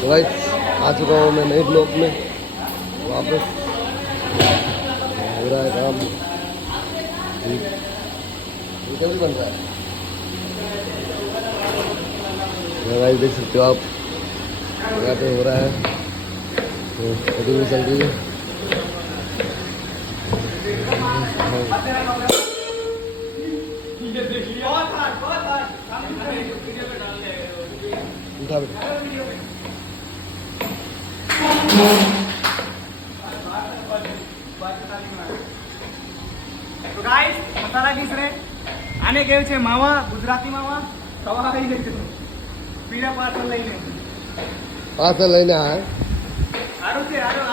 तो भाई आ चुका हूँ मैं नए ब्लॉक में वापस। हो रहा है काम, कैसे बन रहा है भाई, देख सकते हो आप यहाँ पे हो रहा है। तो शूटिंग चल रही है। उठा बेटा। તો ગાઈસ મસાલા કિસરે આને કહે છે માવા, ગુજરાતી માવા ખવા આવી ગઈ છે પીડા પાર્સલ લઈને पार्सल लेने आया है। સારું છે, સારું